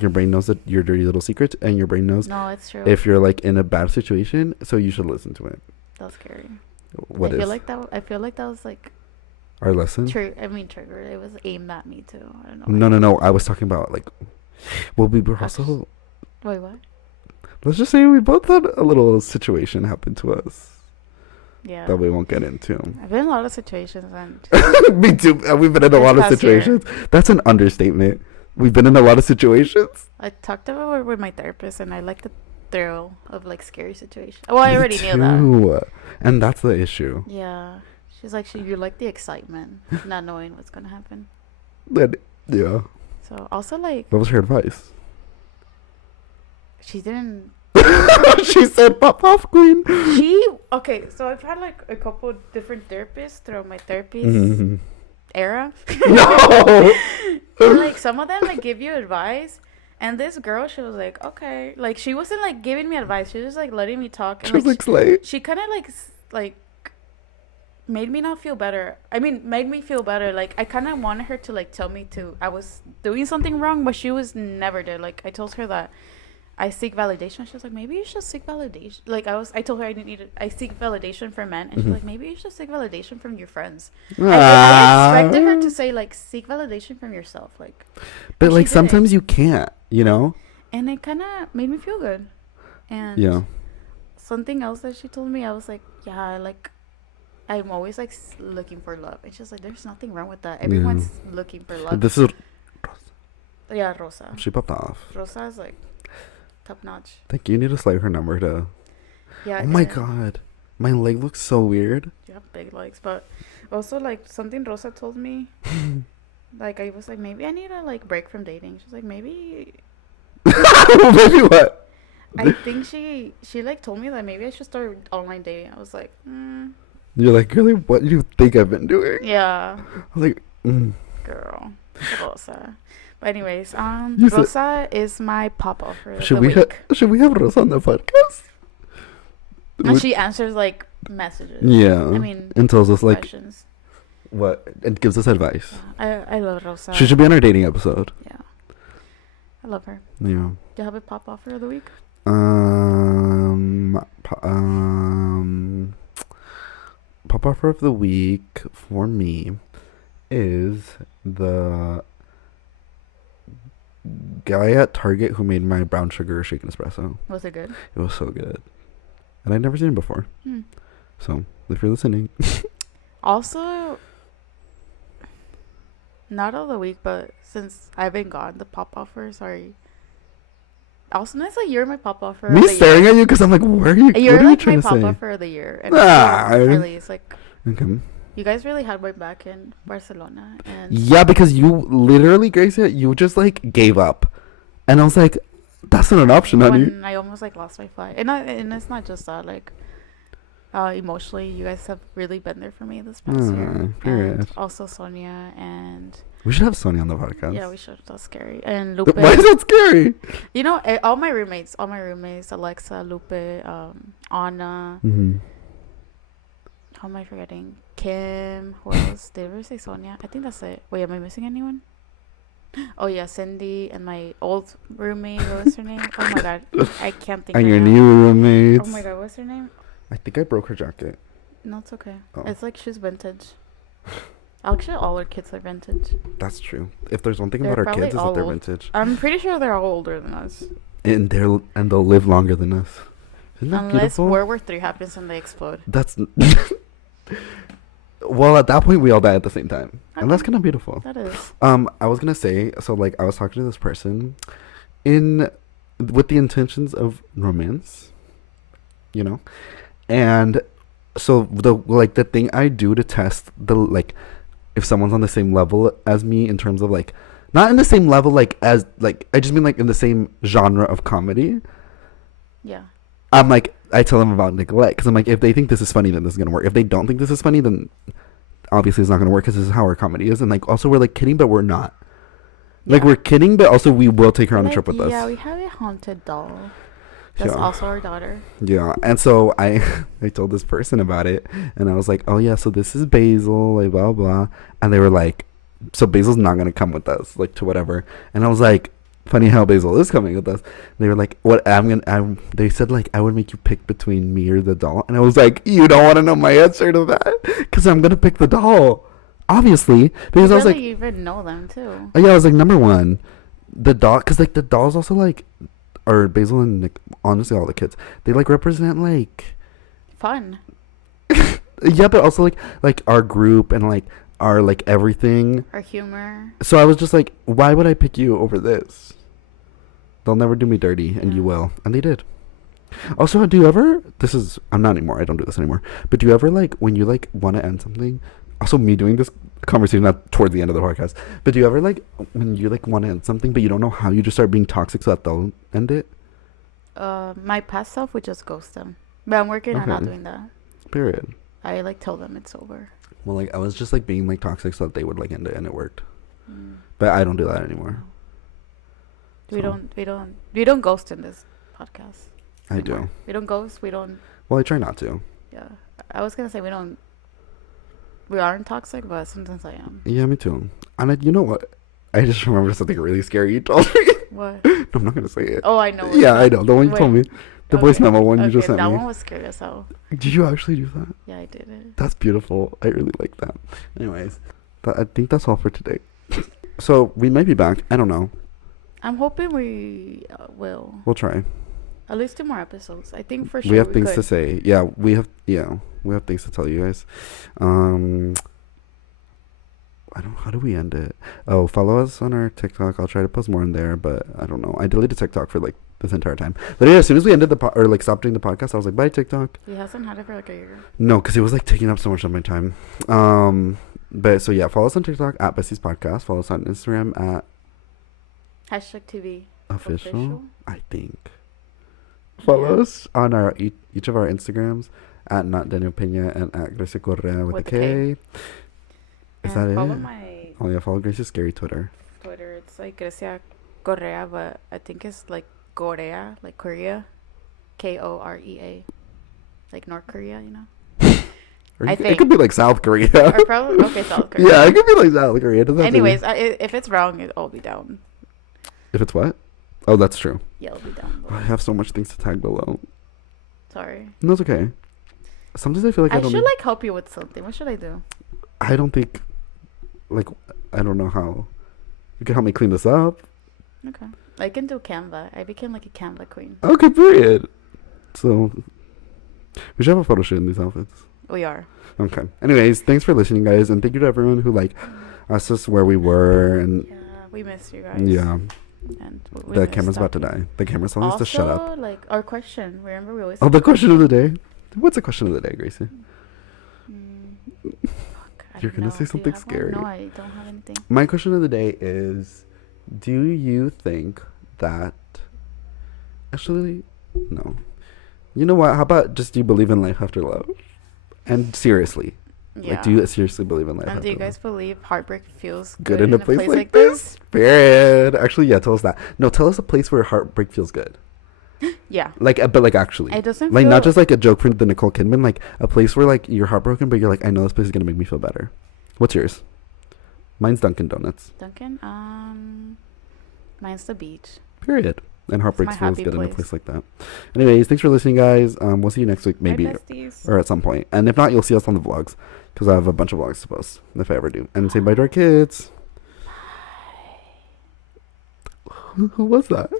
your brain knows that your dirty little secrets, and your brain knows. No, it's true. If you're like in a bad situation, so you should listen to it. That's scary. What I is? I feel like that was like our lesson. Trigger. It was aimed at me too. I don't know. No. I was talking about like. Well, we were also. Wait, what? Let's just say we both had a little situation happen to us. Yeah. That we won't get into. I've been in a lot of situations and. Me too. We've been in a lot of situations. That's an understatement. We've been in a lot of situations. I talked about it with my therapist, and I like the thrill of like scary situations. Well, I already knew that. And that's the issue. Yeah. She's like, you like the excitement, not knowing what's gonna happen. Then, yeah. So also like. What was her advice? She didn't. She said, "Pop off, queen." Okay. So I've had like a couple different therapists throughout my therapy era. No. And, like some of them like give you advice, and this girl, she was like, okay, like she wasn't like giving me advice. She was just like letting me talk. And, she was like slay. She kind of like made me not feel better. I mean, made me feel better. Like I kind of wanted her to like tell me I was doing something wrong, but she was never did. Like I told her that I seek validation. She was like, maybe you should seek validation. Like I told her I seek validation from men, and she's like, maybe you should seek validation from your friends. I expected her to say like seek validation from yourself, like. But like sometimes you can't, And it kind of made me feel good. And yeah. Something else that she told me, I was like, yeah, like I'm always like looking for love. And she's like, there's nothing wrong with that. Everyone's looking for love. This is. Yeah, Rosa. She popped off. Rosa is like. Top notch. Think you need to slide her number to. Yeah. Oh my god, my leg looks so weird. You have big legs, but also like something Rosa told me. Like I was like, maybe I need to like break from dating. She's like, maybe. Maybe what? I think she like told me that maybe I should start online dating. I was like, You're like, really? What do you think I've been doing? Yeah. I was like, Girl, Rosa. But anyways, Rosa is my pop-off for the week. Should we have Rosa on the podcast? And she answers like messages. Yeah. I mean, and tells us like questions. What and gives us advice. Yeah, I love Rosa. She should be on our dating episode. Yeah, I love her. Yeah. Do you have a pop-off for the week? Pop offer of the week for me is the guy at Target who made my brown sugar shaken espresso. Was it good? It was so good. And I'd never seen it before. So, if you're listening. Also, not all the week, but since I've been gone, the pop offers are. Also, it's like you're my pop offer. Me staring at you because I'm like, where are you? You're what are like you my trying pop to say? offer of the year. And really, it's like. Okay. You guys really had my back in Barcelona. And yeah, because you literally, Gracia, you just like gave up. And I was like, that's not an option, honey. When I almost like lost my flight. And it's not just that, like, emotionally, you guys have really been there for me this past year. And also Sonia and... We should have Sonia on the podcast. Yeah, we should. That's scary. And Lupe. Why is that scary? You know, all my roommates, Alexa, Lupe, Anna. Mm-hmm. How am I forgetting? Kim. Who else? Did I ever say Sonia? I think that's it. Wait, am I missing anyone? Oh yeah, Cindy and my old roommate. What was her name? Oh my god, I can't think. And your new roommates. Oh my god, what's her name? I think I broke her jacket. No, it's okay. Oh. It's like she's vintage. Actually, all our kids are vintage. That's true. If there's one thing about our kids is that they're vintage. I'm pretty sure they're all older than us. and they'll live longer than us. Isn't that Unless beautiful? World War III happens and they explode. That's well, at that point we all die at the same time, and that's Okay. kind of beautiful. That is. I was gonna say, so like I was talking to this person in with the intentions of romance, you know, and so the thing I do to test the like if someone's on the same level as me in terms of like not in the same level like as like I just mean like in the same genre of comedy. Yeah. I'm like I tell them about Nicolette because I'm like if they think this is funny then this is gonna work. If they don't think this is funny then obviously it's not gonna work because this is how our comedy is. And like also we're like kidding but we're not. Like Yeah. we're kidding but also we will take her on a Like, trip with yeah, us. we have a haunted doll. That's Yeah. also our daughter. Yeah, and so I told this person about it, and I was like, oh yeah, so this is Basil, like blah blah, and they were like, so Basil's not gonna come with us, like to whatever, and I was like, funny how Basil is coming with us. They were like, what they said like I would make you pick between me or the doll, and I was like, you don't want to know my answer to that, because I'm gonna pick the doll, obviously, because You I was like, really even know them too. oh, yeah, I was like number one, the doll, because like the doll's also like. Or Basil and Nick, honestly, all the kids, they like represent like, Fun. yeah, but also like our group and like our like everything. Our humor. So I was just like, why would I pick you over this? They'll never do me dirty, and you Yeah. will, and they did. Also, do you ever? This is I'm not anymore. I don't do this anymore. But do you ever like when you like want to end something? Also, me doing this conversation not towards the end of the podcast. But do you ever like when you like want to end something, but you don't know how? You just start being toxic so that they'll end it. My past self would just ghost them. But I'm working on not Okay. doing that. Period. I like tell them it's over. Well, like I was just like being like toxic so that they would like end it, and it worked. Mm. But I don't do that anymore. We So, don't ghost in this podcast. I do. anymore. We don't ghost. We don't. Well, I try not to. Yeah. I was gonna say we don't. We aren't toxic, but sometimes I am. Yeah, me too. And you know what? I just remember something really scary you told me. What? No, I'm not gonna say it. Oh, I know. Yeah, I know. The one you told me. The voice Okay. memo one you Okay, just sent that me. one was scary as hell. Did you actually do that? Yeah, I did it. That's beautiful. I really like that. Anyways, I think that's all for today. So we might be back. I don't know. I'm hoping we will We'll try. at least 2 more episodes. I think for sure We have things could. to say. Yeah, we have things to tell you guys. I don't. How do we end it? Oh, follow us on our TikTok. I'll try to post more in there, but I don't know. I deleted TikTok for like this entire time. But yeah, as soon as we ended or like stopped doing the podcast, I was like, bye TikTok. He hasn't had it for like a year. No, because it was like taking up so much of my time. But so yeah, follow us on TikTok at Besties Podcast. Follow us on Instagram at #TV official. I think. Follow Yeah. us on our each of our Instagrams at Not Daniel Pena and at Grecia Correa with a K. Is And that follow it? my Oh yeah, follow Grecia's scary Twitter. Twitter. It's like Grecia Correa, but I think it's like Korea, like Korea, Korea, like North Korea, you know. Or I it think. could be like South Korea. Or probably okay, South Korea. Yeah, it could be like South Korea. It doesn't have to be- Anyways, if it's wrong, I'll be down. If it's what? Oh, that's true. Yeah, I'll be down. I have so much things to tag below. Sorry. No, it's okay. Sometimes I feel like I I don't. should like help you with something. What should I do? I don't think. Like, I don't know how. You can help me clean this up. Okay. I can do Canva. I became like a Canva queen. Okay, period. So, we should have a photo shoot in these outfits. We are. Okay. Anyways, thanks for listening, guys, and thank you to everyone who like asked us where we were, and Yeah, we miss you guys. yeah, And we the miss camera's about to talking. die. The camera's telling us to shut up. Also, like our question. Remember, we always. Oh, the question of the day. What's the question of the day, Gracie? Fuck, I You're don't gonna know. say Do you something have one? scary. No, I don't have anything. My question of the day is, do you think that... Actually, no. You know what? How about just do you believe in life after love? And seriously. Yeah. Like, do you seriously believe in life And after do you love? guys believe heartbreak feels Good in a place like this? Period. Actually, yeah, tell us that. No, tell us a place where heartbreak feels good. Yeah. Like, but like actually. It doesn't Like, feel not just like a joke for the Nicole Kidman, like a place where like you're heartbroken, but you're like, I know this place is going to make me feel better. What's yours? Mine's Dunkin' Donuts. Duncan. Mine's the beach. Period. And heartbreak my feels happy good in a place. place like that. Anyways, thanks for listening, guys. We'll see you next week, maybe, Bye, besties. or at some point. And if not, you'll see us on the vlogs, because I have a bunch of vlogs to post, if I ever do. And say bye to our kids. Who was that?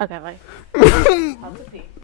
Okay, bye. Have to pee.